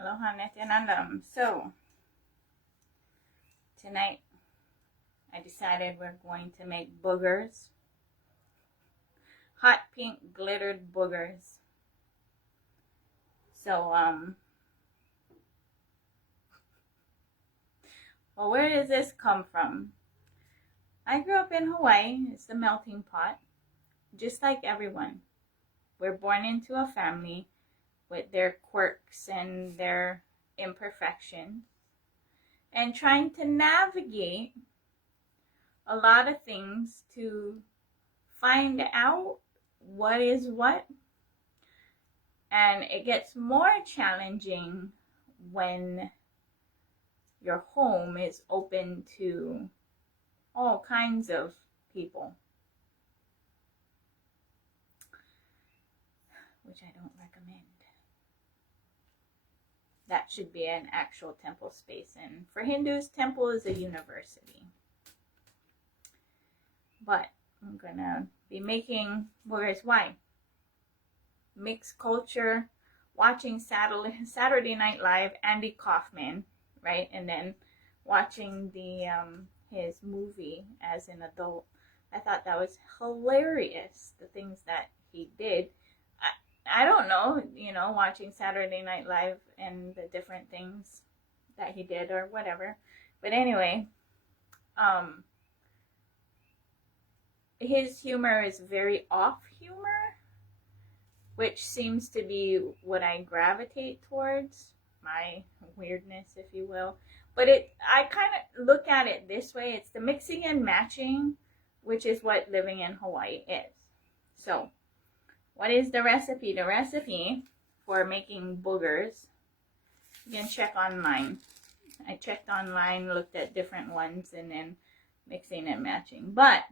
Aloha Netanandam. So, tonight I decided we're going to make boogers. Hot pink glittered boogers. So, well, where does this come from? I grew up in Hawaii. It's the melting pot. Just like everyone. We're born into a family with their quirks and their imperfections, and trying to navigate a lot of things to find out what is what. And it gets more challenging when your home is open to all kinds of people, which I don't recommend. That should be an actual temple space. And for Hindus, temple is a university. But I'm going to be making boogers. Why? Mixed culture, watching Saturday Night Live, Andy Kaufman, right? And then watching his movie as an adult. I thought that was hilarious, the things that he did. I don't know, watching Saturday Night Live and the different things that he did or whatever. But anyway, his humor is very off humor, which seems to be what I gravitate towards, my weirdness, if you will. But I kind of look at it this way. It's the mixing and matching, which is what living in Hawaii is. So, what is the recipe? The recipe for making boogers, you can check online. I checked online, looked at different ones, and then mixing and matching. But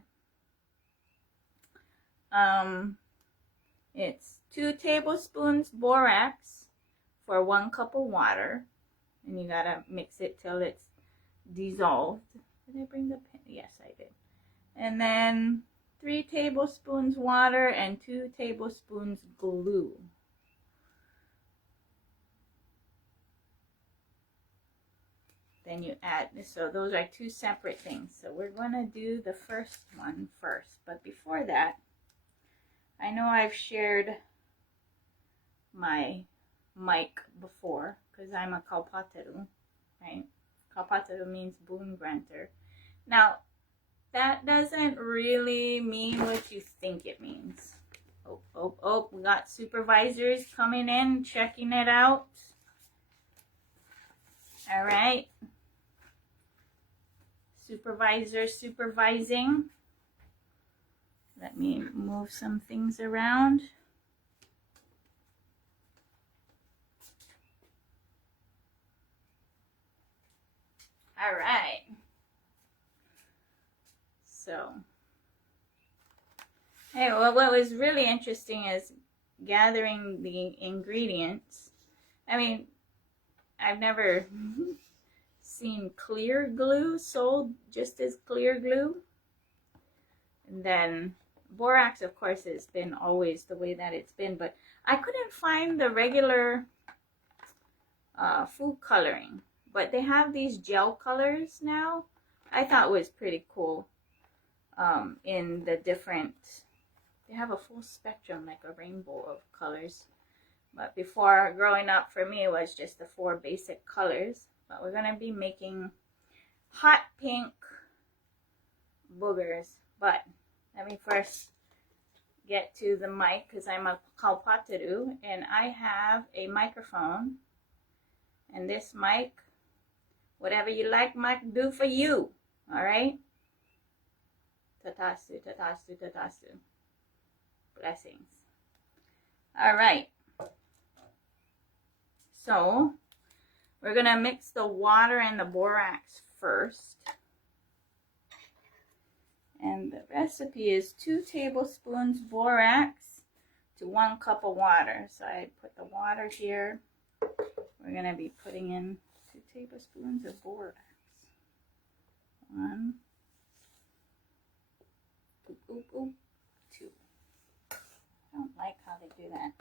it's 2 tablespoons borax for 1 cup of water. And you gotta mix it till it's dissolved. Did I bring the pen? Yes, I did. And then 3 tablespoons water and 2 tablespoons glue. Then you add, so those are 2 separate things. So we're going to do the first one first. But before that, I know I've shared my mic before because I'm a Kaupataru, right? Kaupataru means boon granter. Now, that doesn't really mean what you think it means. Oh, we got supervisors coming in, checking it out. All right. Supervisor supervising. Let me move some things around. All right. So, hey, well, what was really interesting is gathering the ingredients. I mean, I've never seen clear glue sold just as clear glue. And then borax, of course, has been always the way that it's been, but I couldn't find the regular food coloring. But they have these gel colors now. I thought was pretty cool. In the different, they have a full spectrum, like a rainbow of colors. But before, growing up, for me, it was just the 4 basic colors. But we're going to be making hot pink boogers. But let me first get to the mic because I'm a Kaupataru and I have a microphone. And this mic, whatever you like, might do for you. All right? Tatastu, tatastu, tatastu. Blessings. All right. So, we're going to mix the water and the borax first. And the recipe is 2 tablespoons borax to 1 cup of water. So I put the water here. We're going to be putting in 2 tablespoons of borax. 1, 2. I don't like how they do that.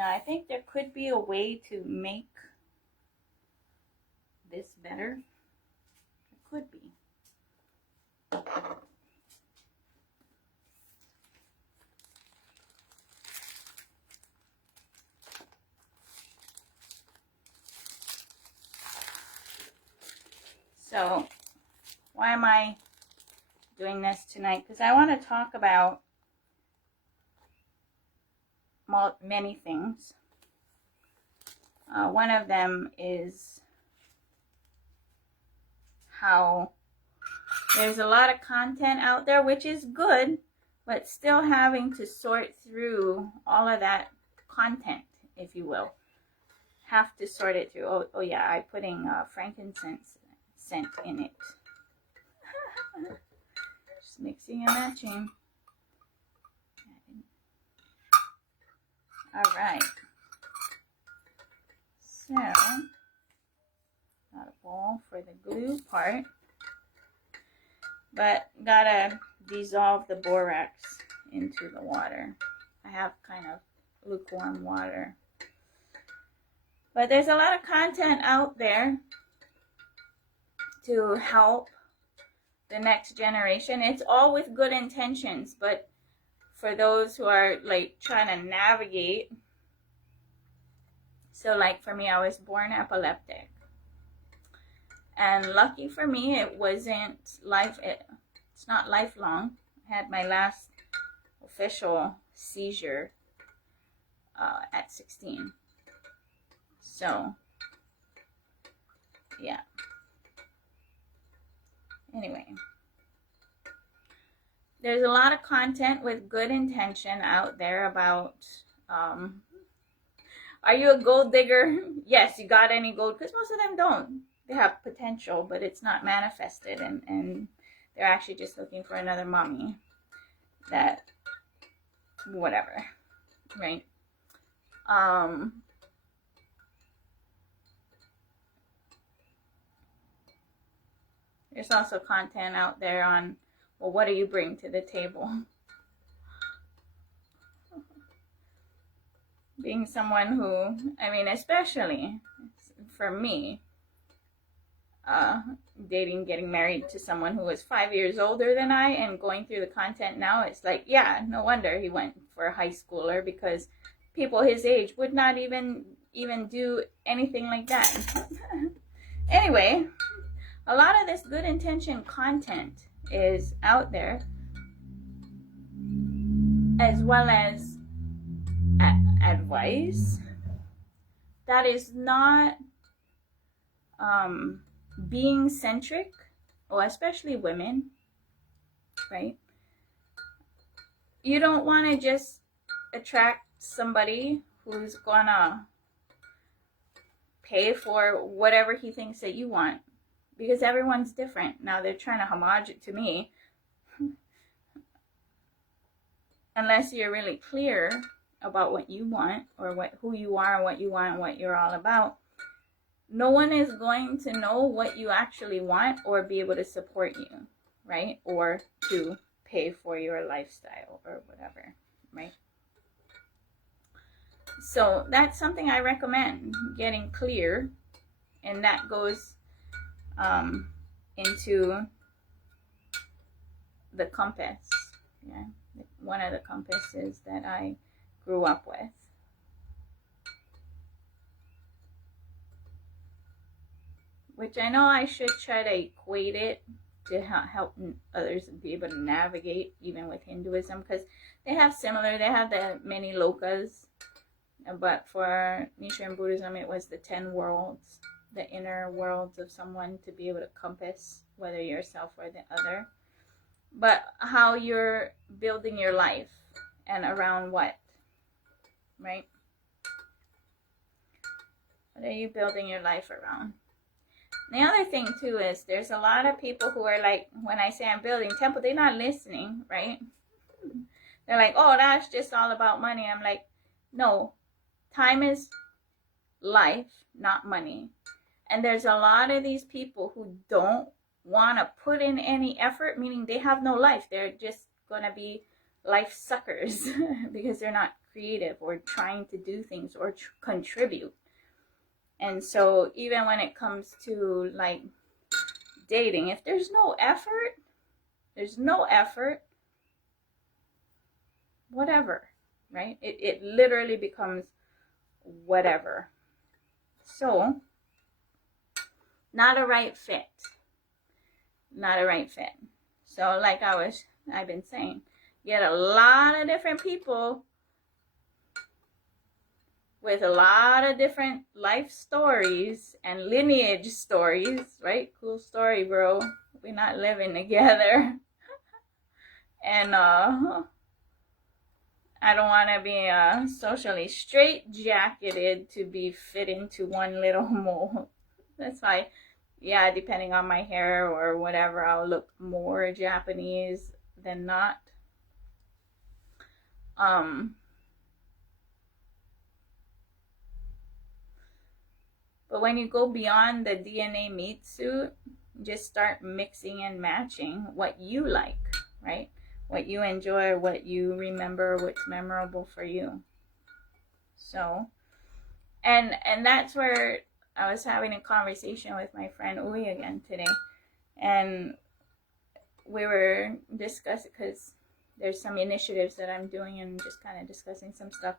I think there could be a way to make this better. It could be. So, why am I doing this tonight? Because I want to talk about many things. One of them is how there's a lot of content out there, which is good, but still having to sort through all of that content, if you will. Have to sort it through. Oh yeah, I'm putting frankincense scent in it. Just mixing and matching. All right. So, got a bowl for the glue part, but gotta dissolve the borax into the water. I have kind of lukewarm water. But there's a lot of content out there to help the next generation. It's all with good intentions, but for those who are like trying to navigate, so like for me, I was born epileptic, and lucky for me, it's not lifelong. I had my last official seizure at 16. So yeah. Anyway, there's a lot of content with good intention out there about, are you a gold digger? Yes, you got any gold? Because most of them don't. They have potential, but it's not manifested, and they're actually just looking for another mommy that, whatever, right? There's also content out there on, well, what do you bring to the table? Being someone who, I mean, especially for me, getting married to someone who was 5 years older than I, and going through the content now, it's like, yeah, no wonder he went for a high schooler, because people his age would not even do anything like that. Anyway, a lot of this good intention content is out there, as well as advice that is not being centric, or especially women, right? You don't want to just attract somebody who's gonna pay for whatever he thinks that you want, because everyone's different. Now they're trying to homage it to me. Unless you're really clear about what you want, or who you are, and what you want, and what you're all about, no one is going to know what you actually want or be able to support you, right? Or to pay for your lifestyle or whatever, right? So that's something I recommend, getting clear, and that goes into the compass, yeah, one of the compasses that I grew up with. Which I know I should try to equate it to help others be able to navigate, even with Hinduism, because they have the many lokas, but for Nichiren Buddhism, it was the 10 worlds, the inner worlds of someone to be able to compass, whether yourself or the other. But how you're building your life, and around what, right? What are you building your life around? The other thing too is there's a lot of people who are like, when I say I'm building temple, they're not listening, right? They're like, oh, that's just all about money. I'm like, no, time is life, not money. And there's a lot of these people who don't want to put in any effort, meaning they have no life. They're just going to be life suckers because they're not creative or trying to do things or contribute. And so even when it comes to like dating, if there's no effort, whatever, right? It literally becomes whatever. So not a right fit. So like I've been saying, you get a lot of different people with a lot of different life stories and lineage stories, right? Cool story, bro. We're not living together. And I don't want to be socially straight-jacketed to be fit into one little mold. That's why, yeah, depending on my hair or whatever, I'll look more Japanese than not. But when you go beyond the DNA meat suit, just start mixing and matching what you like, right? What you enjoy, what you remember, what's memorable for you. So, and that's where I was having a conversation with my friend Uli again today. And we were discussing, because there's some initiatives that I'm doing and just kind of discussing some stuff.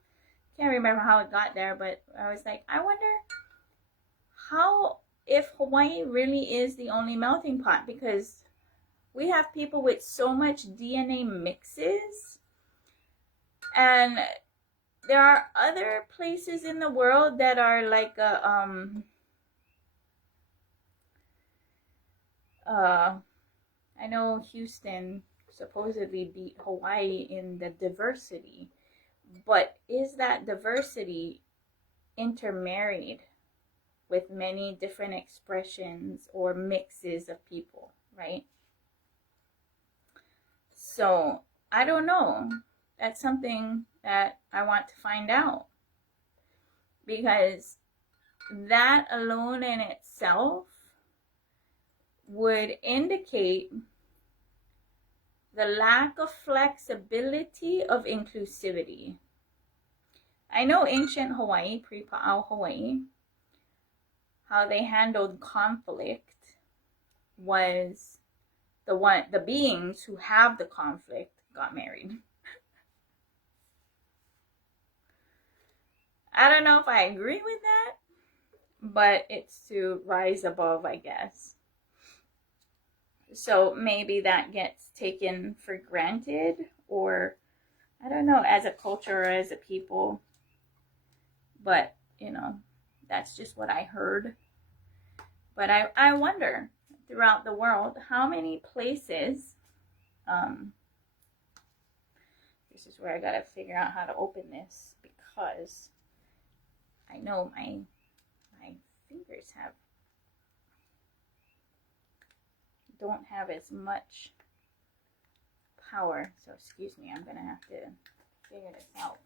Can't remember how it got there, but I was like, I wonder if Hawaii really is the only melting pot, because we have people with so much DNA mixes, and there are other places in the world that are like I know Houston supposedly beat Hawaii in the diversity, but is that diversity intermarried with many different expressions or mixes of people, right? So I don't know. That's something that I want to find out, because that alone in itself would indicate the lack of flexibility of inclusivity. I know ancient Hawaii, pre-Pa'ao Hawaii, how they handled conflict was the beings who have the conflict got married. I don't know if I agree with that, but it's to rise above, I guess. So maybe that gets taken for granted, or I don't know, as a culture or as a people. But, that's just what I heard. But I wonder, throughout the world, how many places, this is where I gotta figure out how to open this, because I know my fingers don't have as much power. So excuse me, I'm gonna have to figure this out.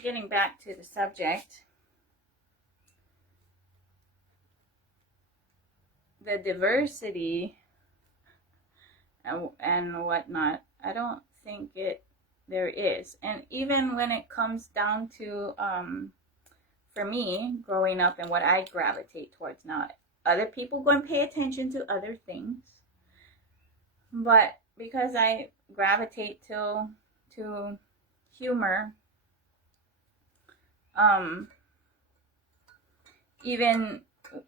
Getting back to the subject, the diversity and whatnot, I don't think there is. And even when it comes down to, for me, growing up and what I gravitate towards now, other people go and pay attention to other things, but because I gravitate to humor, even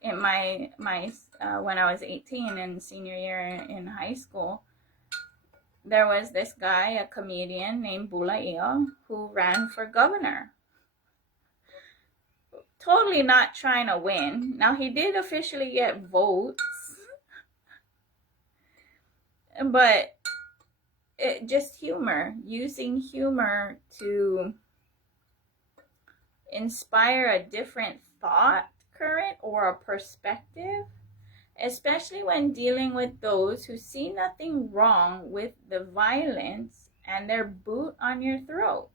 in my when I was 18 and senior year in high school, there was this guy, a comedian named Bulaia, who ran for governor. Totally not trying to win. Now, he did officially get votes, but just humor, using humor to inspire a different thought current or a perspective, especially when dealing with those who see nothing wrong with the violence and their boot on your throat.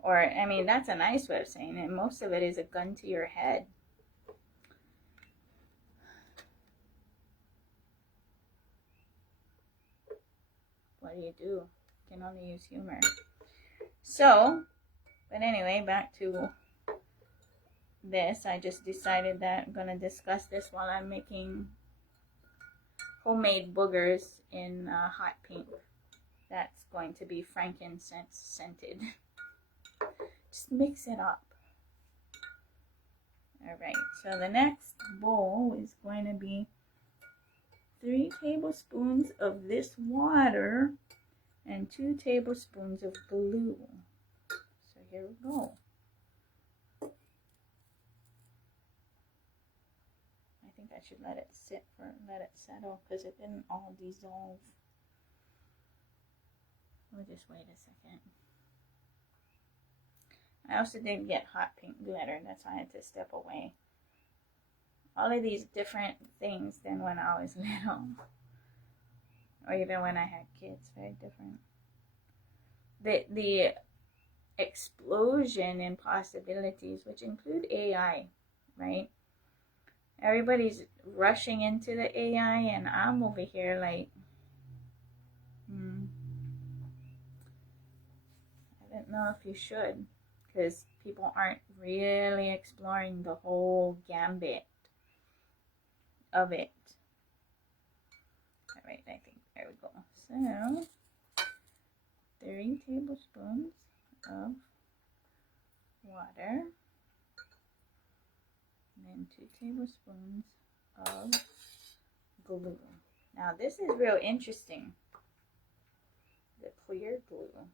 Or, I mean, that's a nice way of saying it. Most of it is a gun to your head. What do? You can only use humor. So, but anyway, back to this. I just decided that I'm going to discuss this while I'm making homemade boogers in hot pink. That's going to be frankincense scented. Just mix it up. Alright, so the next bowl is going to be 3 tablespoons of this water and 2 tablespoons of glue. So here we go. I think I should let it settle because it didn't all dissolve. We'll just wait a second. I also did get hot pink glitter. That's why I had to step away. All of these different things than when I was little. Or even when I had kids. Very different. The explosion in possibilities, which include AI, right? Everybody's rushing into the AI and I'm over here like, I don't know if you should. Because people aren't really exploring the whole gambit of it. Alright, I think there we go. So, 3 tablespoons of water. And then 2 tablespoons of glue. Now this is real interesting. The clear glue.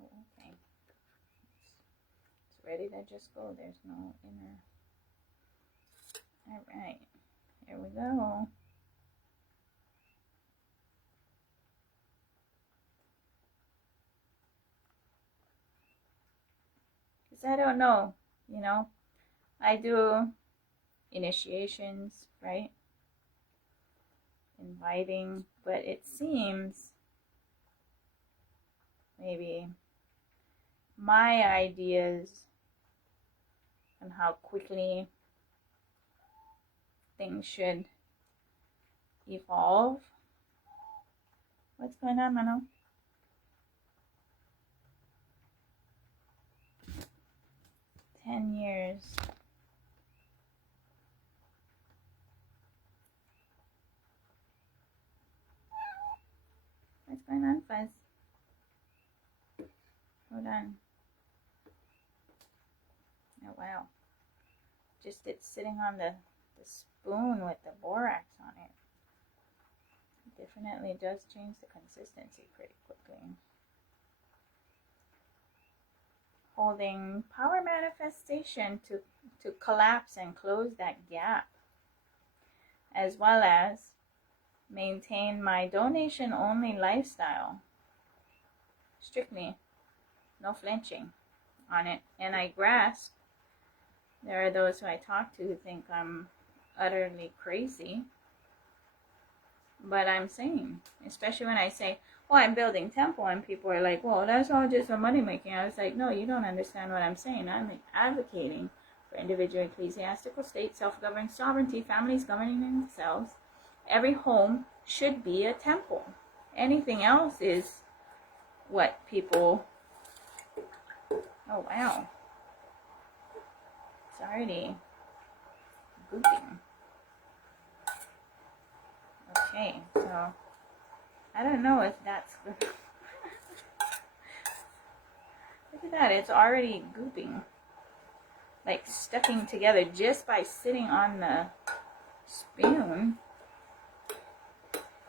Oh, okay. It's ready to just go. There's no inner. Alright. Here we go. Because I don't know, you know. I do initiations, right? Inviting, but it seems maybe my ideas on how quickly things should evolve. What's going on, Mano? "10 years. What's going on, Fuzz? Hold on. Oh, wow. Just it's sitting on the spoon with the borax on it. It definitely does change the consistency pretty quickly. Holding power manifestation to collapse and close that gap, as well as maintain my donation only lifestyle. Strictly no flinching on it. And I grasp there are those who I talk to who think I'm utterly crazy, but I'm sane. Especially when I say, oh, I'm building temple, and people are like, well, that's all just for money making. I was like, no, you don't understand what I'm saying. I'm advocating for individual ecclesiastical state, self-governed sovereignty, families governing themselves. Every home should be a temple. Anything else is what people... Oh, wow. It's already gooping. Okay, so I don't know if that's good. Look at that, it's already gooping. Like sticking together just by sitting on the spoon.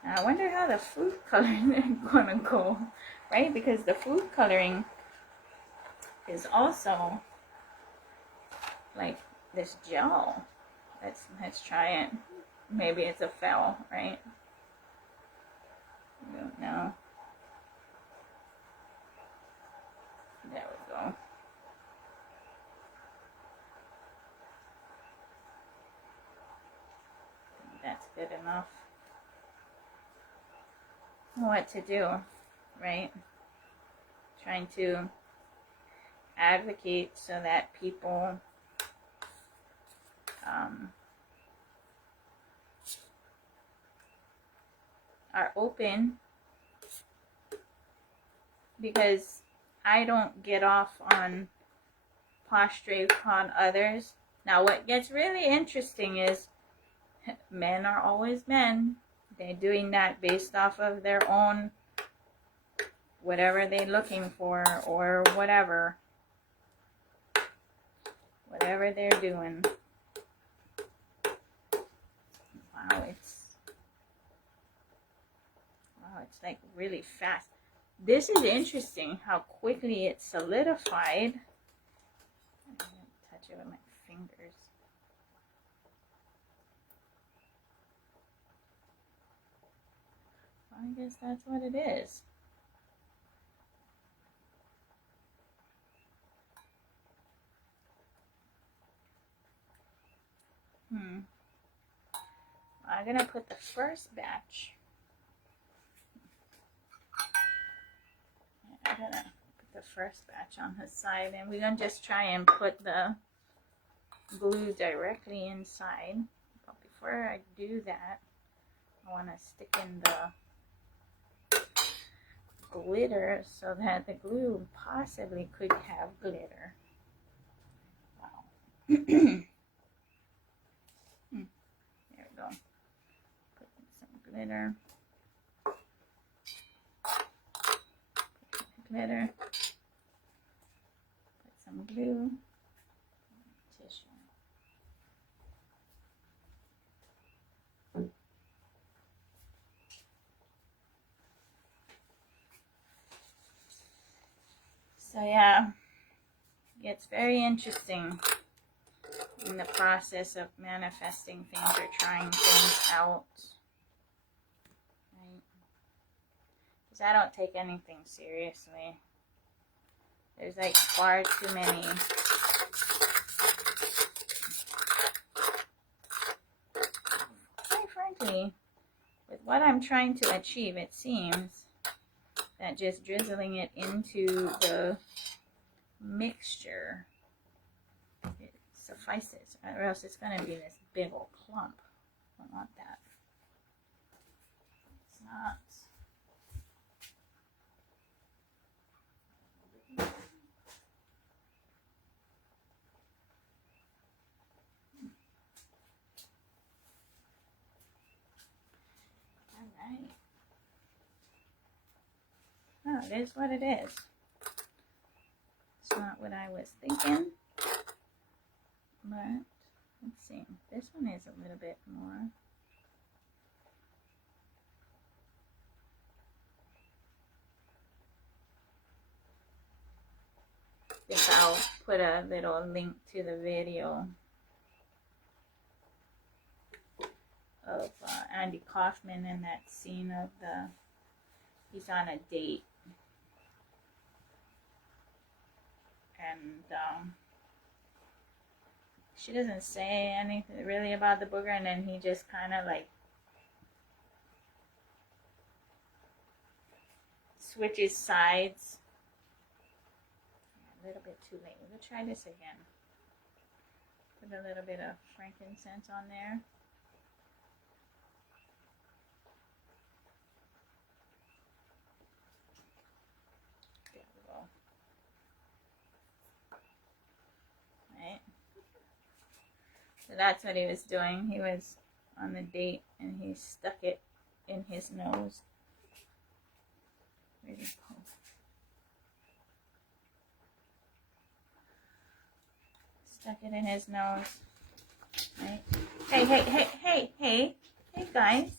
And I wonder how the food coloring is gonna go, right? Because the food coloring is also like this gel. Let's try it. Maybe it's a foul, right? I don't know. There we good enough. What to do, right? Trying to advocate so that people are open, because I don't get off on prostrate upon others. Now, what gets really interesting is men are always men. They're doing that based off of their own, whatever they're looking for, or whatever they're doing. Wow, it's like really fast. This is interesting how quickly it solidified. I didn't touch it with my fingers. Well, I guess that's what it is. I'm gonna put the first batch. I'm gonna put the first batch on the side, and we're gonna just try and put the glue directly inside. But before I do that, I want to stick in the glitter so that the glue possibly could have glitter. Wow. There we go. Put some glitter. Glitter. Put some glue. Tissue. So yeah, it gets very interesting in the process of manifesting things or trying things out. Right? Because I don't take anything seriously. There's like far too many quite frankly, with what I'm trying to achieve, it seems that just drizzling it into the mixture, it suffices, or else it's going to be this big old clump. I don't want that. It's not. Alright. Oh, it is what it is. It's not what I was thinking. But, let's see. This one is a little bit more. I think I'll put a little link to the video of Andy Kaufman in that scene of he's on a date. And she doesn't say anything really about the booger, and then he just kind of like switches sides. A little bit too late. We'll try this again. Put a little bit of frankincense on there. There we go. Right. So that's what he was doing. He was on the date and he stuck it in his nose. Where'd it go? Stuck it in his nose. Right? Hey, guys.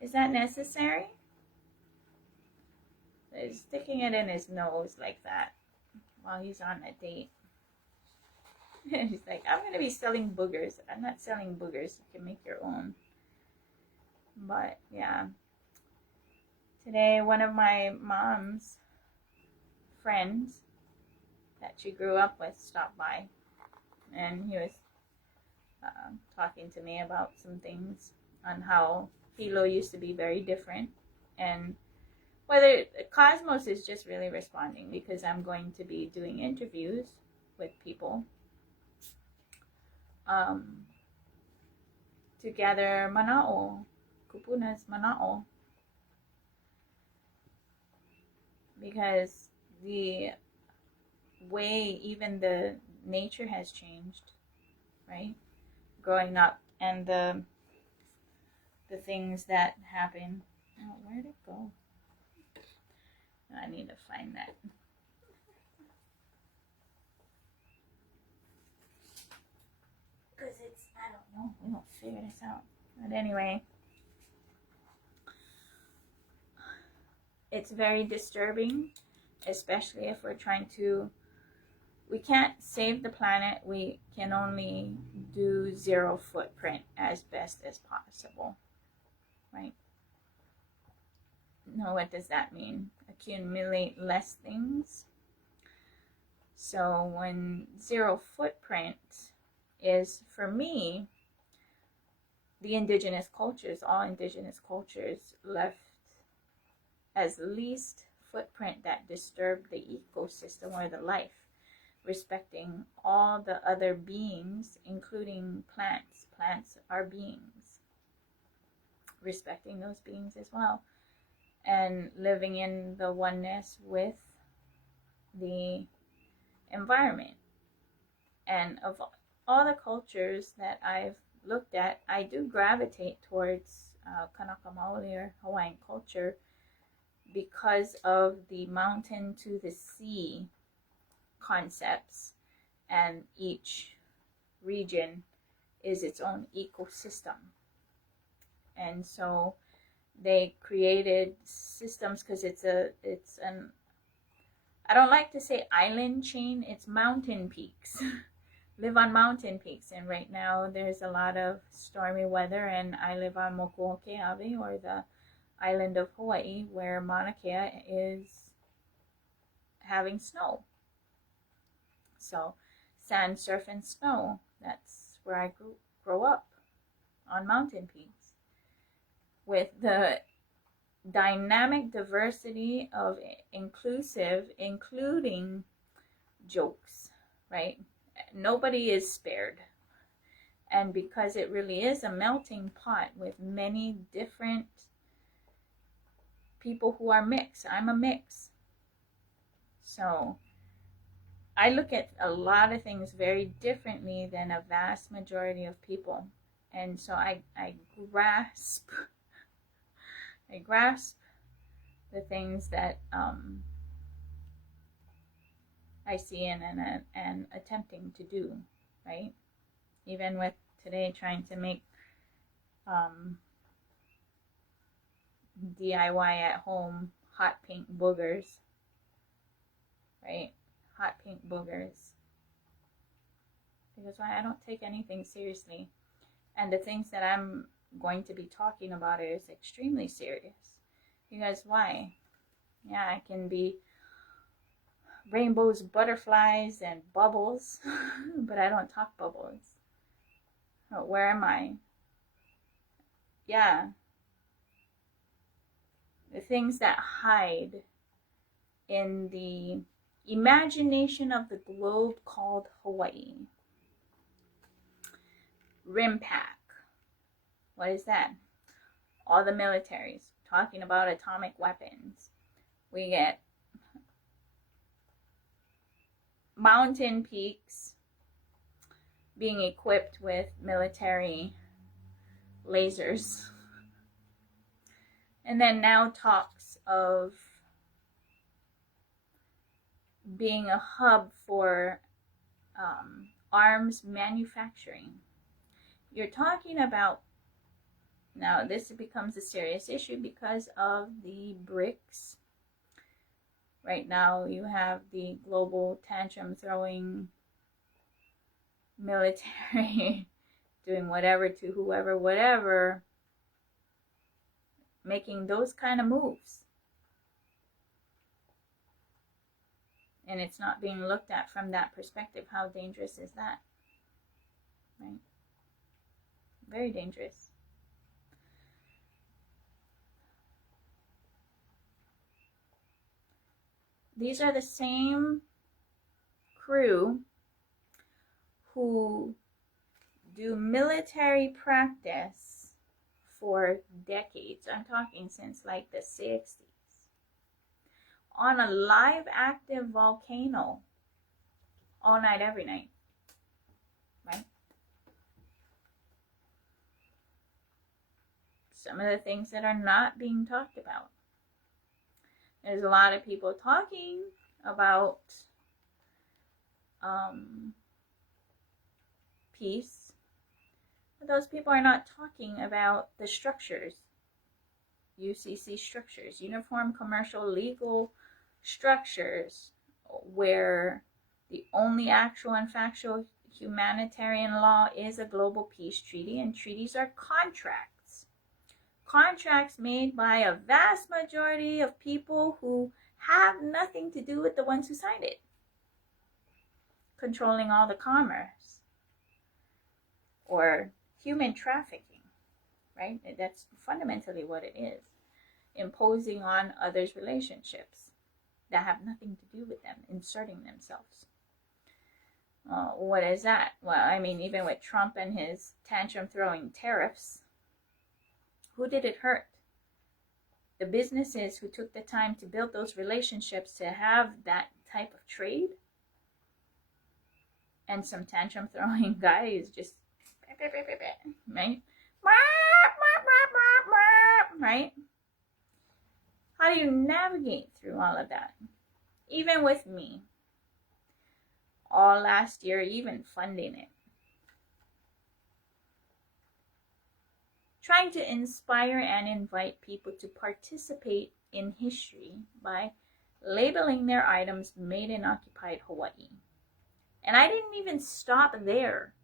Is that necessary? So he's sticking it in his nose like that while he's on a date. He's like, I'm going to be selling boogers. I'm not selling boogers. You can make your own. But, yeah. Today, one of my mom's friends that she grew up with stopped by. And he was talking to me about some things. on how Hilo used to be very different, and whether Cosmos is just really responding because I'm going to be doing interviews with people to gather mana'o, kupuna's mana'o, because the way even the nature has changed, right? Growing up, and the things that happen. Oh, where'd it go? I need to find that. Because it's, I don't know, we don't figure this out. But anyway, it's very disturbing, especially if we're trying to, we can't save the planet. We can only do zero footprint as best as possible, right? Now, what does that mean? Accumulate less things. So when zero footprint is, for me, the indigenous cultures, all indigenous cultures left as least footprint that disturb the ecosystem or the life, respecting all the other beings, including plants. Plants are beings. Respecting those beings as well. And living in the oneness with the environment. And of all the cultures that I've looked at, I do gravitate towards Kanaka Maoli or Hawaiian culture because of the mountain to the sea concepts, and each region is its own ecosystem. And so they created systems because it's an, I don't like to say island chain, it's mountain peaks. Live on mountain peaks, and right now there's a lot of stormy weather, and I live on Mokuokeawe, or the island of Hawaii, where Mauna Kea is having snow. So sand, surf, and snow, that's where I grow up, on mountain peaks, with the dynamic diversity of inclusive, including jokes, right? Nobody is spared. And because it really is a melting pot with many different people who are mixed. I'm a mix. So I look at a lot of things very differently than a vast majority of people. And so I grasp the things that I see and attempting to do, right? Even with today trying to make DIY at home hot pink boogers, right? Hot pink boogers. Because I don't take anything seriously. And the things that I'm going to be talking about is extremely serious. Because why? Yeah, I can be rainbows, butterflies, and bubbles, but I don't talk bubbles. Oh, where am I? Yeah. The things that hide in the imagination of the globe called Hawaii. RIMPAC. What is that? All the militaries talking about atomic weapons. We get mountain peaks being equipped with military lasers. And then now talks of being a hub for arms manufacturing. You're talking about, now this becomes a serious issue because of the BRICS. Right now you have the global tantrum throwing military doing whatever to whoever, whatever, making those kind of moves. And it's not being looked at from that perspective. How dangerous is that? Right? Very dangerous. These are the same crew who do military practice for decades. I'm talking since like the 60s. On a live active volcano all night, every night. Right? Some of the things that are not being talked about. There's a lot of people talking about peace, but those people are not talking about the structures, UCC structures, uniform commercial legal structures, where the only actual and factual humanitarian law is a global peace treaty, and treaties are contracts. Contracts made by a vast majority of people who have nothing to do with the ones who signed it, controlling all the commerce or human trafficking, right? That's fundamentally what it is. Imposing on others relationships that have nothing to do with them, inserting themselves. What is that? Well, I mean, even with Trump and his tantrum-throwing tariffs, who did it hurt? The businesses who took the time to build those relationships to have that type of trade? And some tantrum-throwing guy is just, right? Right? How do you navigate through all of that? Even with me, all last year, even funding it. Trying to inspire and invite people to participate in history by labeling their items made in occupied Hawaii. And I didn't even stop there.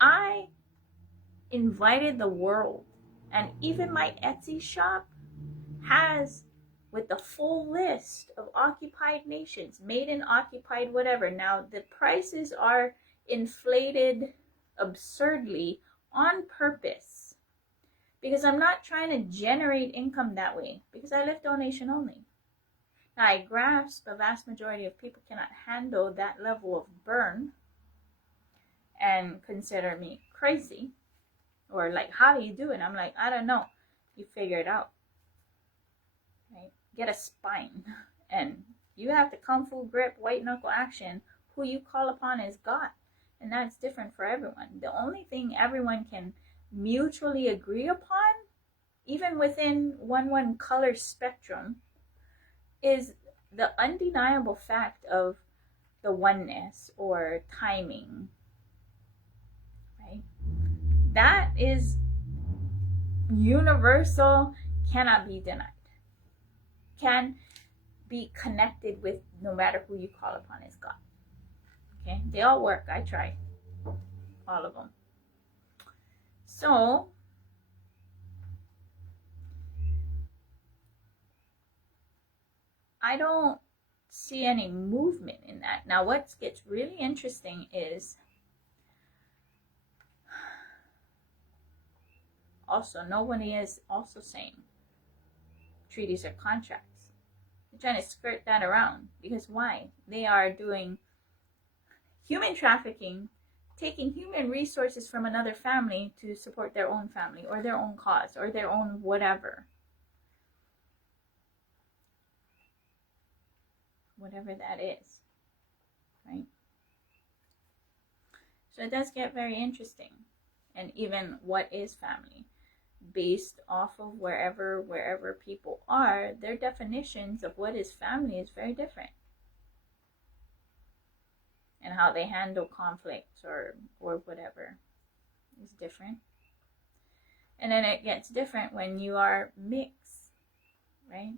I invited the world, and even my Etsy shop has, with the full list of occupied nations, made in occupied whatever. Now, the prices are inflated absurdly on purpose, because I'm not trying to generate income that way, because I live donation only. Now, I grasp the vast majority of people cannot handle that level of burn and consider me crazy, or like, how do you do it? I'm like, I don't know. You figure it out. Right? Get a spine, and you have the kung fu grip, white knuckle action. Who you call upon is God, and that's different for everyone. The only thing everyone can mutually agree upon, even within one color spectrum, is the undeniable fact of the oneness or timing. Right? That is universal, cannot be denied. Can be connected with no matter who you call upon as God. Okay? They all work. I try. All of them. So, I don't see any movement in that. Now, what gets really interesting is also, nobody is also saying treaties are contracts. They're trying to skirt that around. Because why? They are doing human trafficking, taking human resources from another family to support their own family or their own cause or their own whatever. Whatever that is. Right? So it does get very interesting. And even what is family? Based off of wherever people are, their definitions of what is family is very different. And how they handle conflicts or whatever is different. And then it gets different when you are mixed, right?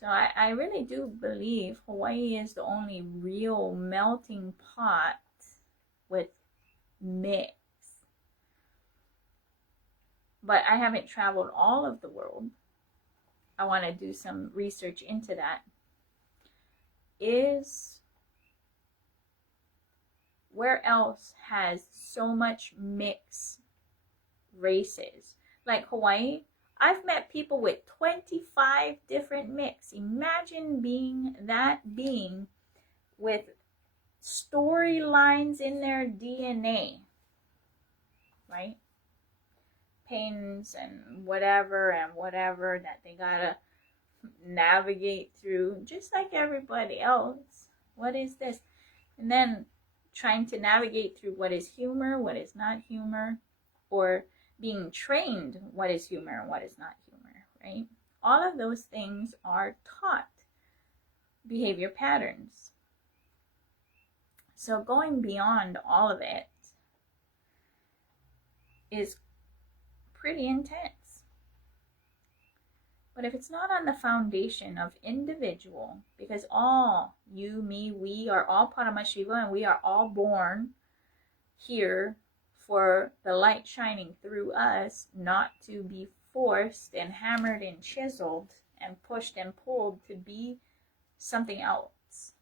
So I really do believe Hawaii is the only real melting pot with mix. But I haven't traveled all of the world. I want to do some research into that. Where else has so much mixed races? Like Hawaii, I've met people with 25 different mix. Imagine being that being with storylines in their DNA, right? Pains and whatever that they gotta navigate through, just like everybody else. What is this? And then trying to navigate through what is humor, what is not humor, or being trained what is humor and what is not humor, right? All of those things are taught behavior patterns. So going beyond all of it is pretty intense. But if it's not on the foundation of individual, because all, you, me, we are all Paramashiva, and we are all born here for the light shining through us, not to be forced and hammered and chiseled and pushed and pulled to be something else.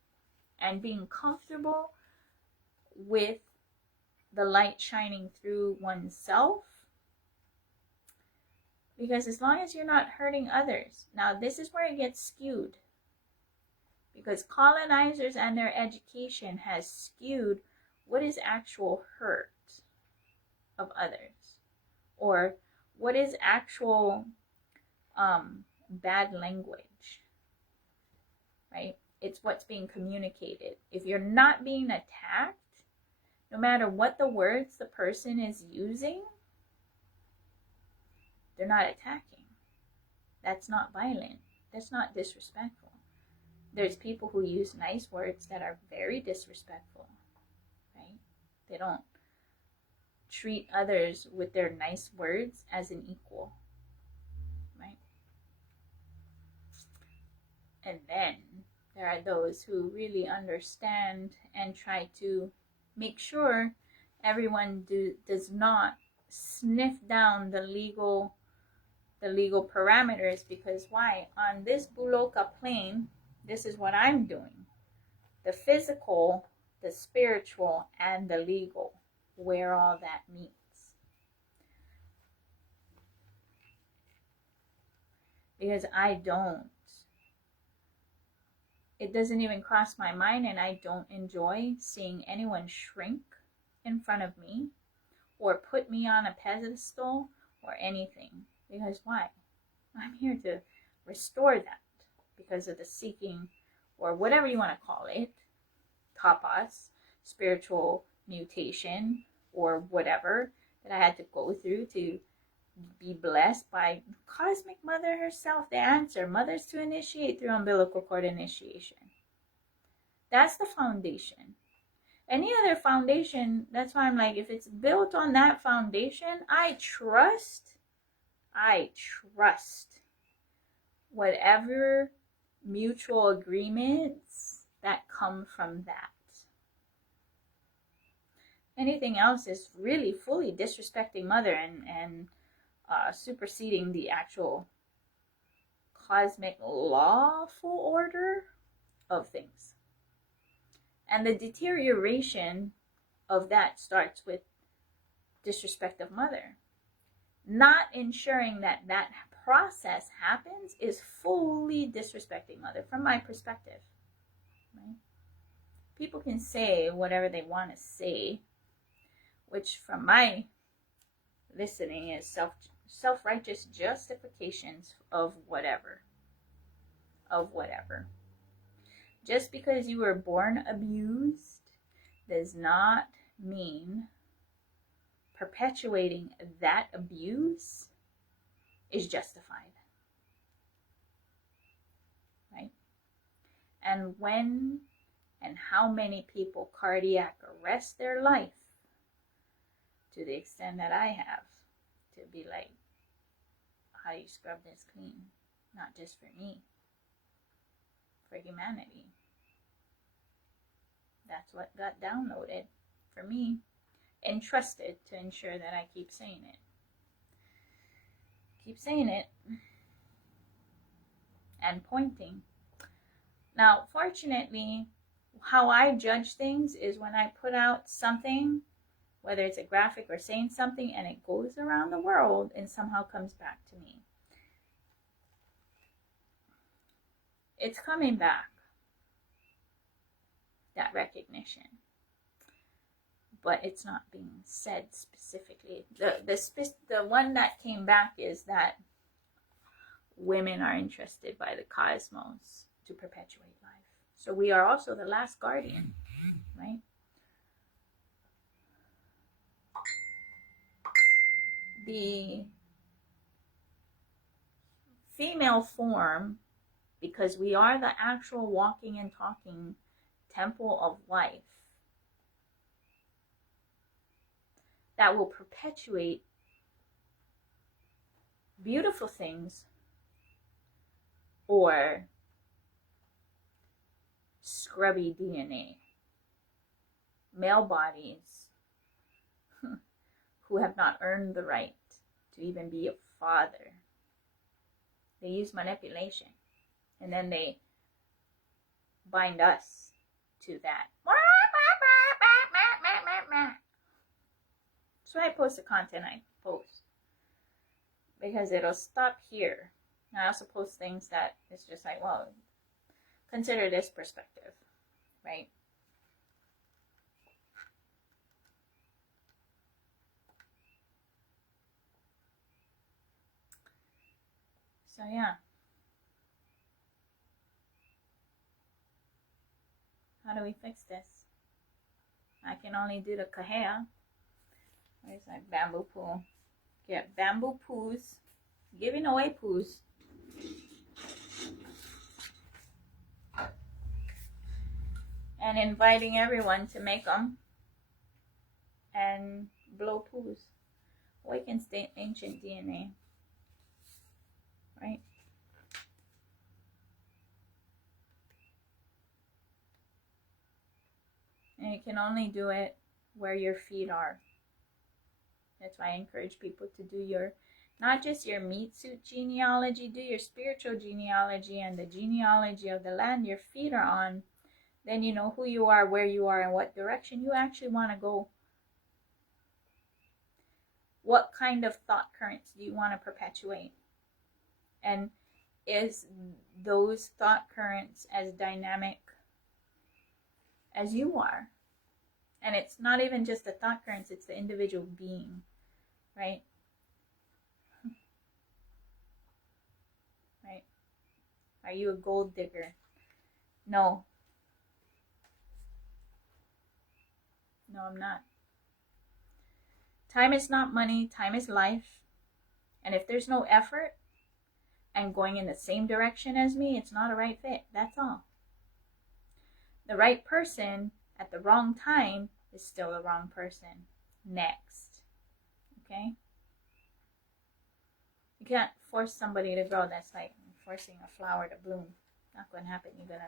And being comfortable with the light shining through oneself. Because as long as you're not hurting others. Now this is where it gets skewed. Because colonizers and their education has skewed what is actual hurt of others. Or what is actual bad language. Right? It's what's being communicated. If you're not being attacked, no matter what the words the person is using, they're not attacking. That's not violent. That's not disrespectful. There's people who use nice words that are very disrespectful, right? They don't treat others with their nice words as an equal, right? And then there are those who really understand and try to make sure everyone does not sniff down the legal parameters, because why? On this Buloka plane, this is what I'm doing. The physical, the spiritual, and the legal, where all that meets. Because it doesn't even cross my mind, and I don't enjoy seeing anyone shrink in front of me or put me on a pedestal or anything. Because why? I'm here to restore that because of the seeking, or whatever you want to call it, tapas, spiritual mutation, or whatever that I had to go through to be blessed by Cosmic Mother herself, the answer. Mothers to initiate through umbilical cord initiation. That's the foundation. Any other foundation, that's why I'm like, if it's built on that foundation, I trust whatever mutual agreements that come from that. Anything else is really fully disrespecting Mother and superseding the actual cosmic lawful order of things. And the deterioration of that starts with disrespect of Mother. Not ensuring that that process happens is fully disrespecting Mother, from my perspective. Right? People can say whatever they want to say, which from my listening is self-righteous justifications of whatever. Just because you were born abused does not mean perpetuating that abuse is justified. Right? And when and how many people cardiac arrest their life to the extent that I have, to be like, how do you scrub this clean? Not just for me, for humanity. That's what got downloaded for me, entrusted to ensure that I keep saying it. Keep saying it and pointing. Now, fortunately, how I judge things is when I put out something, whether it's a graphic or saying something, and it goes around the world and somehow comes back to me. it's coming back, that recognition. But it's not being said specifically. The one that came back is that women are interested by the cosmos to perpetuate life. So we are also the last guardian, right? The female form, because we are the actual walking and talking temple of life, that will perpetuate beautiful things or scrubby DNA. Male bodies who have not earned the right to even be a father. They use manipulation, and then they bind us to that. That's why I post the content I post, because it'll stop here. I also post things that it's just like, well, consider this perspective, right? So yeah. How do we fix this? I can only do the Kahea. Where's my bamboo poo? Get bamboo poos. Giving away poos. And inviting everyone to make them. And blow poos. Awaken ancient DNA. Right? And you can only do it where your feet are. That's why I encourage people to do your, not just your meat suit genealogy, do your spiritual genealogy and the genealogy of the land your feet are on. Then you know who you are, where you are, and what direction you actually want to go. What kind of thought currents do you want to perpetuate? And is those thought currents as dynamic as you are? And it's not even just the thought currents, it's the individual being, right? Right? Are you a gold digger? No. No, I'm not. Time is not money, time is life. And if there's no effort and going in the same direction as me, it's not a right fit. That's all. The right person at the wrong time is still the wrong person. Next. Okay? You can't force somebody to grow. That's like forcing a flower to bloom. Not going to happen. You're going to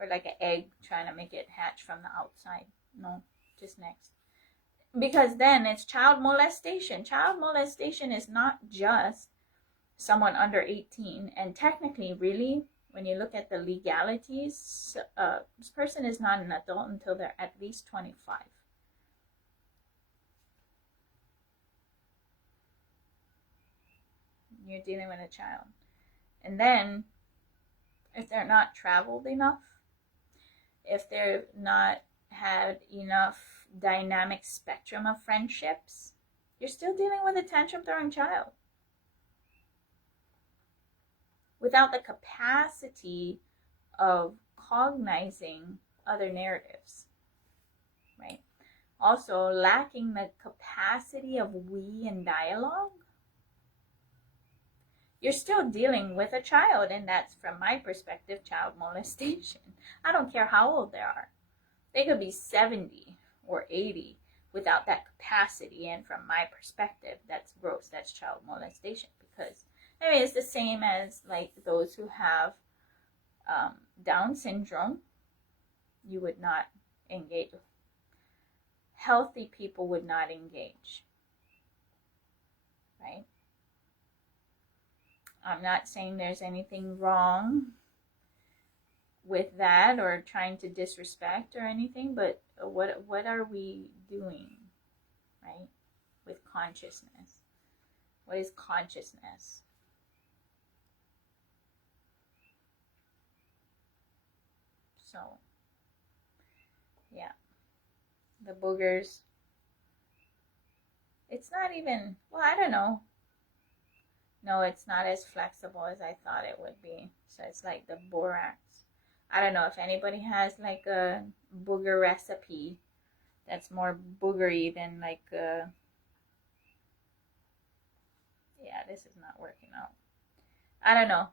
or like an egg trying to make it hatch from the outside. No, just next. Because then it's child molestation. Child molestation is not just someone under 18. And technically, really, when you look at the legalities, this person is not an adult until they're at least 25. You're dealing with a child. And then, if they're not traveled enough, if they're not had enough dynamic spectrum of friendships, you're still dealing with a tantrum throwing child. Without the capacity of cognizing other narratives, right? Also, lacking the capacity of we and dialogue, you're still dealing with a child, and that's, from my perspective, child molestation. I don't care how old they are. They could be 70 or 80 without that capacity, and from my perspective, that's gross. That's child molestation, because I mean, it's the same as like those who have Down syndrome. You would not engage. Healthy people would not engage, right? I'm not saying there's anything wrong with that or trying to disrespect or anything, but what are we doing, right, with consciousness? What is consciousness? So, yeah. The boogers. It's not even, well, I don't know. No, it's not as flexible as I thought it would be. So it's like the borax. I don't know if anybody has like a booger recipe that's more boogery than like yeah, this is not working out. I don't know.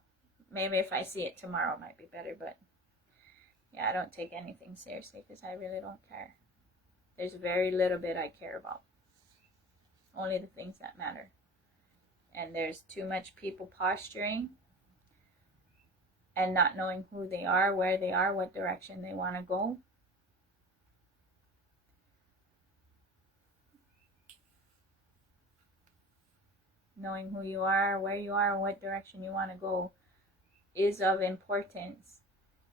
Maybe if I see it tomorrow it might be better, but yeah, I don't take anything seriously because I really don't care. There's very little bit I care about. Only the things that matter. And there's too much people posturing and not knowing who they are, where they are, what direction they want to go. Knowing who you are, where you are, and what direction you want to go is of importance.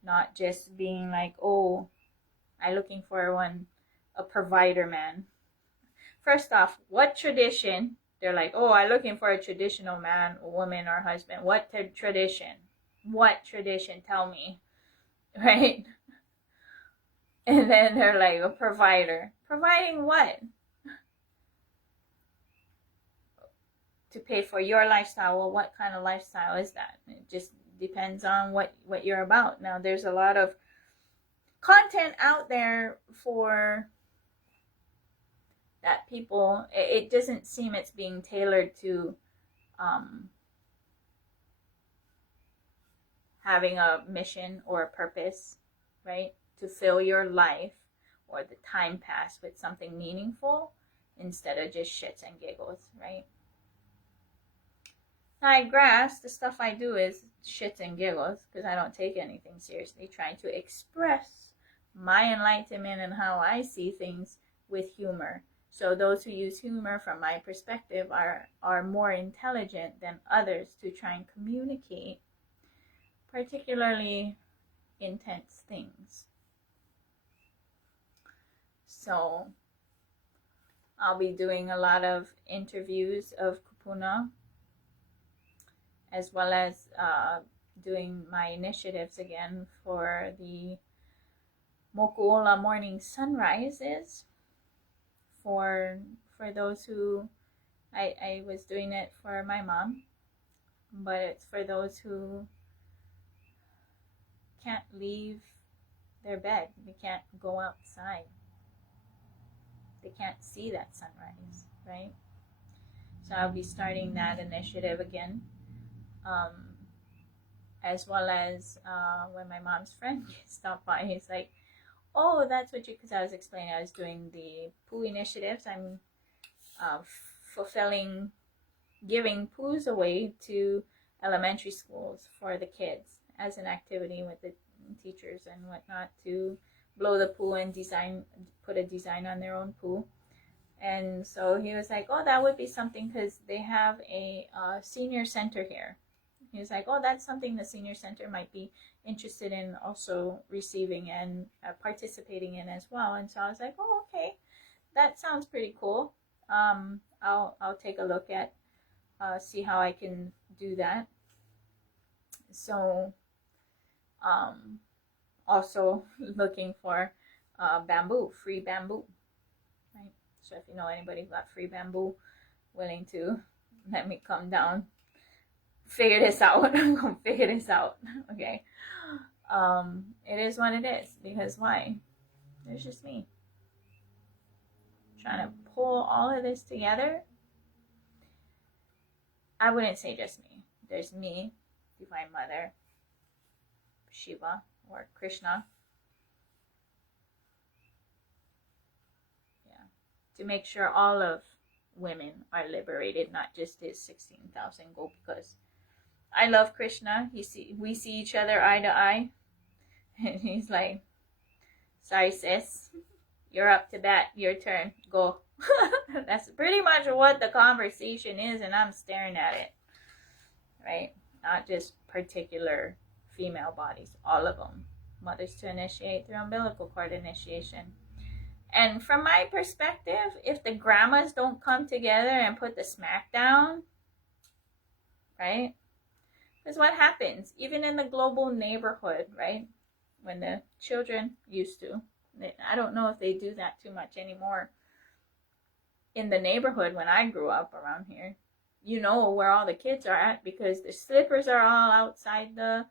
Not just being like, oh, I'm looking for a provider man. First off, what tradition? They're like, oh, I'm looking for a traditional man, woman, or husband. What tradition? What tradition? Tell me. Right? And then they're like, a provider. Providing what? To pay for your lifestyle. Well, what kind of lifestyle is that? It just depends on what you're about. Now, there's a lot of content out there for that people, it doesn't seem it's being tailored to having a mission or a purpose, right? To fill your life or the time passed with something meaningful instead of just shits and giggles, right? Now, I grasp the stuff I do is shits and giggles because I don't take anything seriously, trying to express my enlightenment and how I see things with humor. So those who use humor from my perspective are more intelligent than others to try and communicate particularly intense things. So I'll be doing a lot of interviews of kupuna, as well as doing my initiatives again for the Mokuola morning sunrises. For those who, I was doing it for my mom, but it's for those who can't leave their bed. They can't go outside. They can't see that sunrise, right? So I'll be starting that initiative again, as well as when my mom's friend stopped by, he's like, oh, that's what you, because I was explaining I was doing the poo initiatives. I'm giving poos away to elementary schools for the kids as an activity with the teachers and whatnot to blow the poo and put a design on their own poo. And so he was like, oh, that would be something because they have a senior center here. He was like, oh, that's something the senior center might be interested in also receiving and participating in as well. And so I was like, oh, okay, that sounds pretty cool. I'll take a look at, see how I can do that. So also looking for bamboo, free bamboo, right? So if you know anybody who got free bamboo willing to let me come down, figure this out. I'm gonna figure this out. Okay. It is what it is, because why? There's just me trying to pull all of this together. I wouldn't say just me. There's me, Divine Mother, Shiva, or Krishna. Yeah. To make sure all of women are liberated, not just his 16,000 gopikas. I love Krishna. We see each other eye to eye. And he's like, sorry, sis. You're up to bat. Your turn. Go. That's pretty much what the conversation is, and I'm staring at it. Right? Not just particular female bodies. All of them. Mothers to initiate through umbilical cord initiation. And from my perspective, if the grandmas don't come together and put the smack down, right? Because what happens, even in the global neighborhood, right? when the children used to. I don't know if they do that too much anymore. In the neighborhood when I grew up around here, you know where all the kids are at because the slippers are all outside the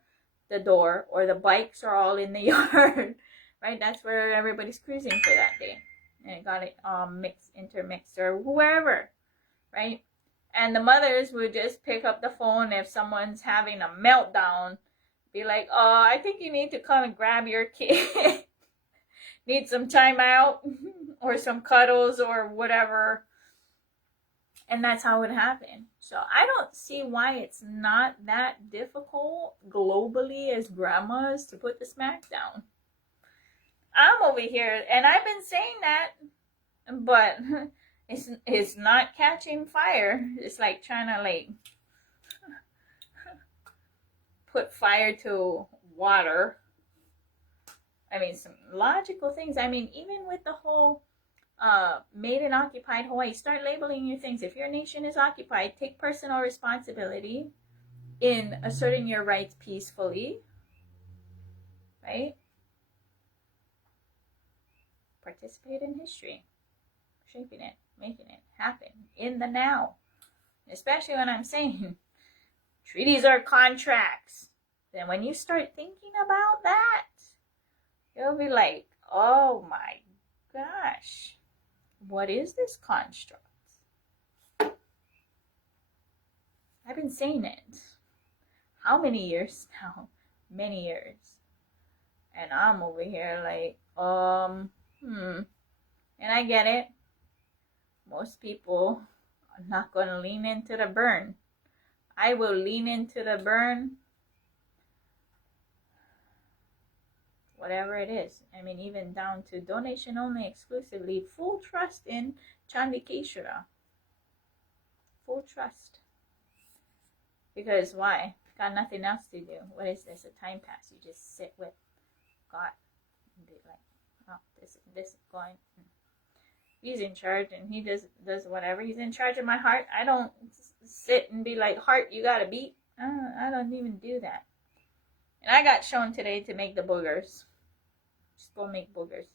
door, or the bikes are all in the yard, right? That's where everybody's cruising for that day. And it got it all intermixed, or wherever, right? And the mothers would just pick up the phone if someone's having a meltdown, be like, oh, I think you need to come and grab your kid. Need some time out or some cuddles or whatever. And that's how it happened. So I don't see why it's not that difficult globally as grandmas to put the smack down. I'm over here, and I've been saying that, but it's not catching fire. It's like trying to like put fire to water. I mean, some logical things. I mean, even with the whole made in occupied Hawaii, start labeling your things. If your nation is occupied, take personal responsibility in asserting your rights peacefully, right? Participate in history, shaping it, making it happen in the now. Especially when I'm saying treaties are contracts. Then when you start thinking about that, you'll be like, oh my gosh, what is this construct? I've been saying it. How many years now? Many years. And I'm over here like, And I get it. Most people are not going to lean into the burn. I will lean into the burn. Whatever it is. I mean, even down to donation only exclusively. Full trust in Chandikeshwara. Full trust. Because why? Got nothing else to do. What is this? A time pass. You just sit with God and be like, oh, this is going. He's in charge and he does whatever. He's in charge of my heart. I don't sit and be like, heart, you gotta beat. I don't even do that. And I got shown today to make the boogers. Just go make boogers.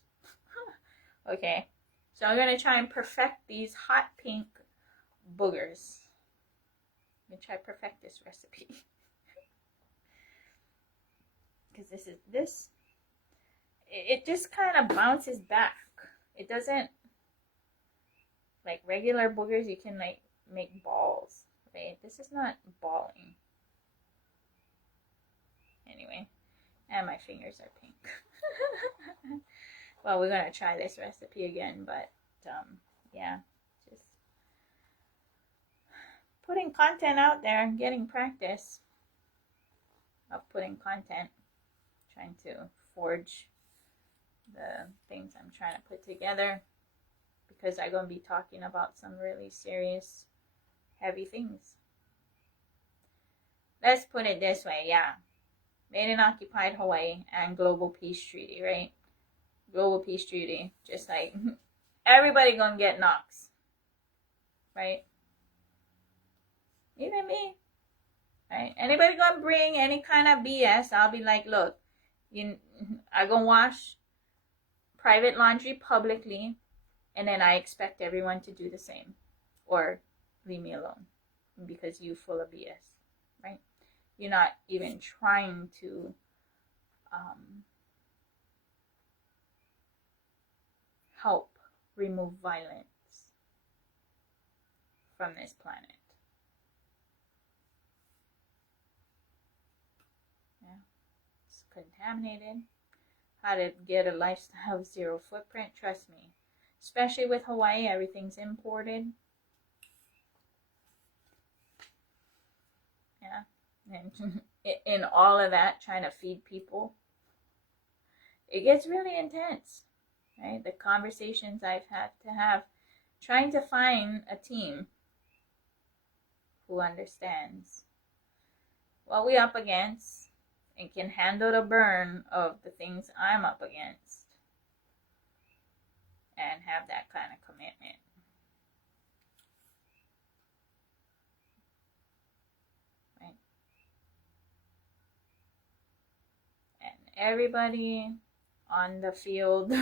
Okay. So I'm going to try and perfect these hot pink boogers. I'm going to try to perfect this recipe. Because it just kind of bounces back. It doesn't, like regular boogers, you can like make balls. Right? This is not balling. Anyway, and my fingers are pink. Well, we're going to try this recipe again, but yeah, just putting content out there, getting practice of putting content, trying to forge the things I'm trying to put together, because I'm going to be talking about some really serious, heavy things. Let's put it this way, yeah. Made in occupied Hawaii and global peace treaty, right? Global peace treaty, just like everybody gonna get knocks, right? Even me, right? Anybody gonna bring any kind of BS, I'll be like, look, I gonna wash private laundry publicly, and then I expect everyone to do the same, or leave me alone because you full of BS, right? You're not even trying to help remove violence from this planet. Yeah, it's contaminated. How to get a lifestyle of zero footprint, trust me. Especially with Hawaii, everything's imported. Yeah. And in all of that, trying to feed people, it gets really intense, right? The conversations I've had to have, trying to find a team who understands what we're up against and can handle the burn of the things I'm up against and have that kind of commitment. everybody on the field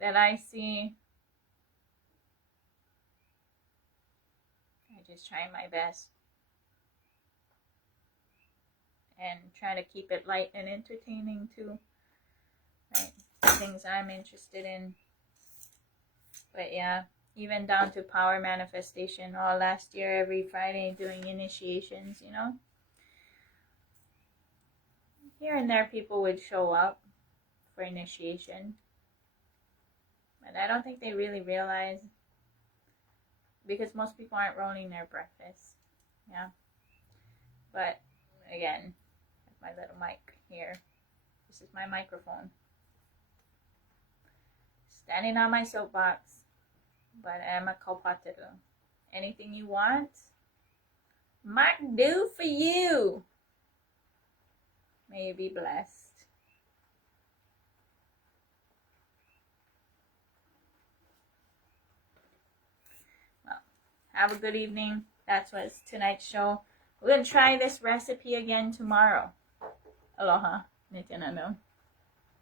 that I see, I just try my best and try to keep it light and entertaining too. Right? Things I'm interested in. But yeah, even down to power manifestation. All last year, every Friday doing initiations, you know. Here and there people would show up for initiation. But I don't think they really realize, because most people aren't rolling their breakfast. Yeah. But again, my little mic here. This is my microphone. Standing on my soapbox. But I am a compatible. Anything you want, might do for you. May you be blessed. Well, have a good evening. That's what's tonight's show. We're going to try this recipe again tomorrow. Aloha. Nitinano.